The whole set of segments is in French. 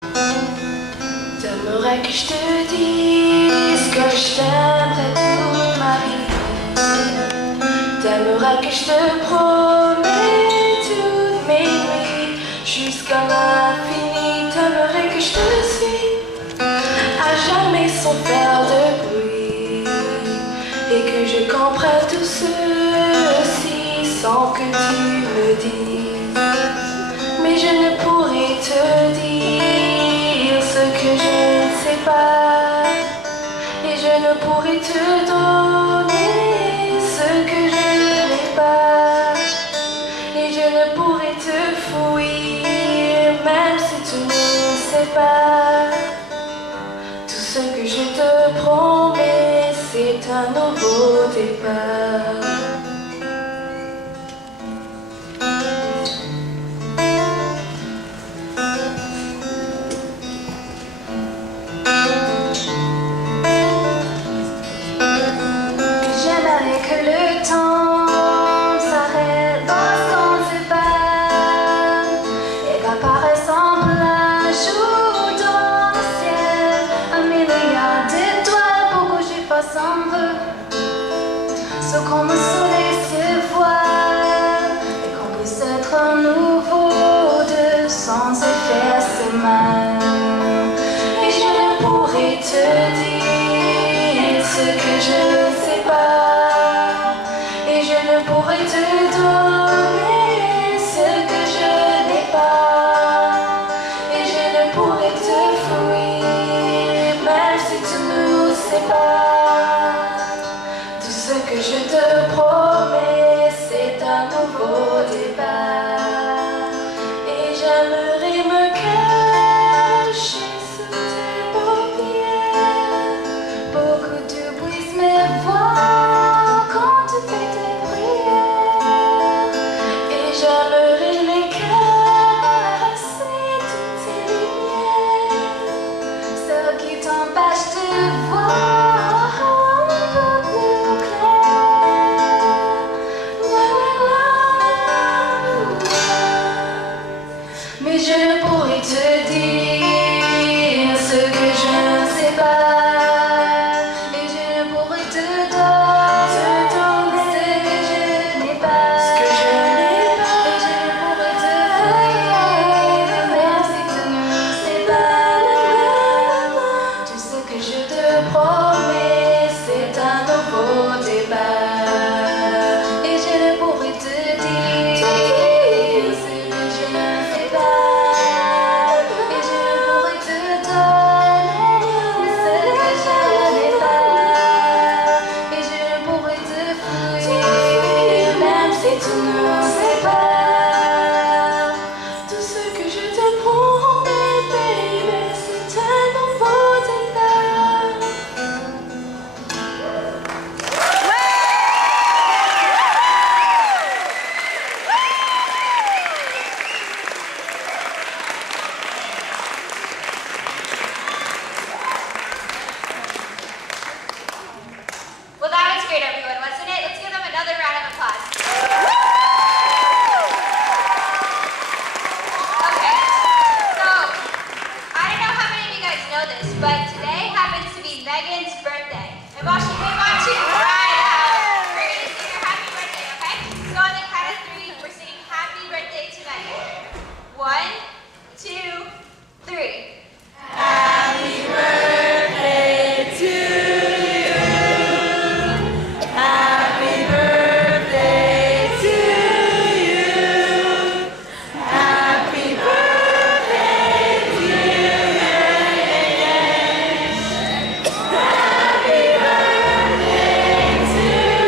T'aimerais que je te dise que je t'aimerais toute ma vie. T'aimerais que je te promets toutes mes nuits jusqu'à l'infini. T'aimerais que je te suis à jamais sans faire de bruit et que je comprenne tout ceci sans que tu me dises. Mais je ne pourrai te dire ce que je ne sais pas, et je ne pourrai te donner ce que je n'ai pas, et je ne pourrai te fuir même si tu ne sais pas. Tout ce que je te promets, c'est un nouveau départ. J'aimerais que le temps s'arrête dans son sépare et qu'apparaisse en plein jour dans le ciel un milliard d'étoiles pour que je fasse un vœu, ce qu'on me soleil se voit et qu'on puisse être un nouveau deux sans effet se mal. Et je ne pourrai te dire ce que je ne sais pas, et je ne pourrai te donner ce que je n'ai pas, et je ne pourrai te fuir même si tu ne sais pas. Tout ce que je te promets, c'est un nouveau départ, et j'aimerais me cacher sous tes paupières pour que tu puisses me voir quand tu fais tes prières, et j'aimerais les caresser toutes tes lumières, celles qui t'empêchent de voir un peu plus clair. Mais je ne pourrai te dire ce que je ne sais pas, et je ne pourrai te donner ce que je n'ai pas, et je ne pourrai te fuir même si tu ne sais pas. Tout ce que je te promets, c'est un nouveau départ, et je ne pourrai te dire ce que je ne sais pas, et je ne pourrai te donner ce que je n'ai pas, et je ne pourrai te fuir même si tu ne sais pas. Tout ce que je te promets, baby, c'est un nouveau départ. Well, that was great, everyone, wasn't it? Let's give them another round of applause. Okay, so I don't know how many of you guys know this, but today happens to be Megan's birthday. And while she may want to cry out, we're going to sing her happy birthday, okay? So on the count of three, we're singing happy birthday to Megan. 1, 2, 3. Happy birthday to you. Happy birthday to you. Happy birthday to you. Happy birthday to you.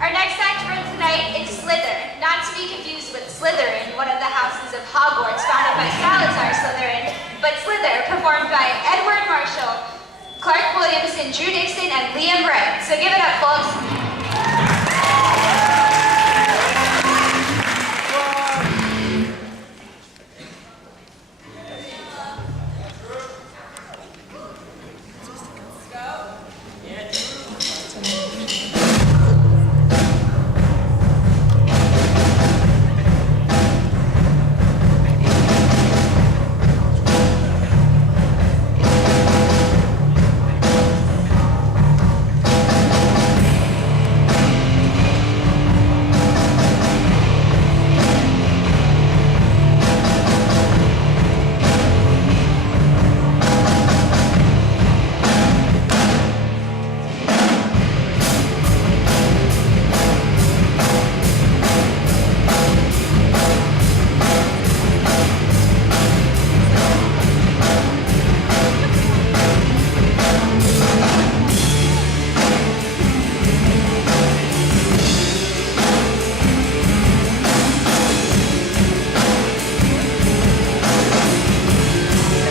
Our next act for tonight is Slither, not to be confused with Slytherin, one of the houses of Hogwarts founded by Salazar Slytherin, but Slither, performed by Edward Marshall, Clark Williamson, Drew Dixon, and Liam Brown.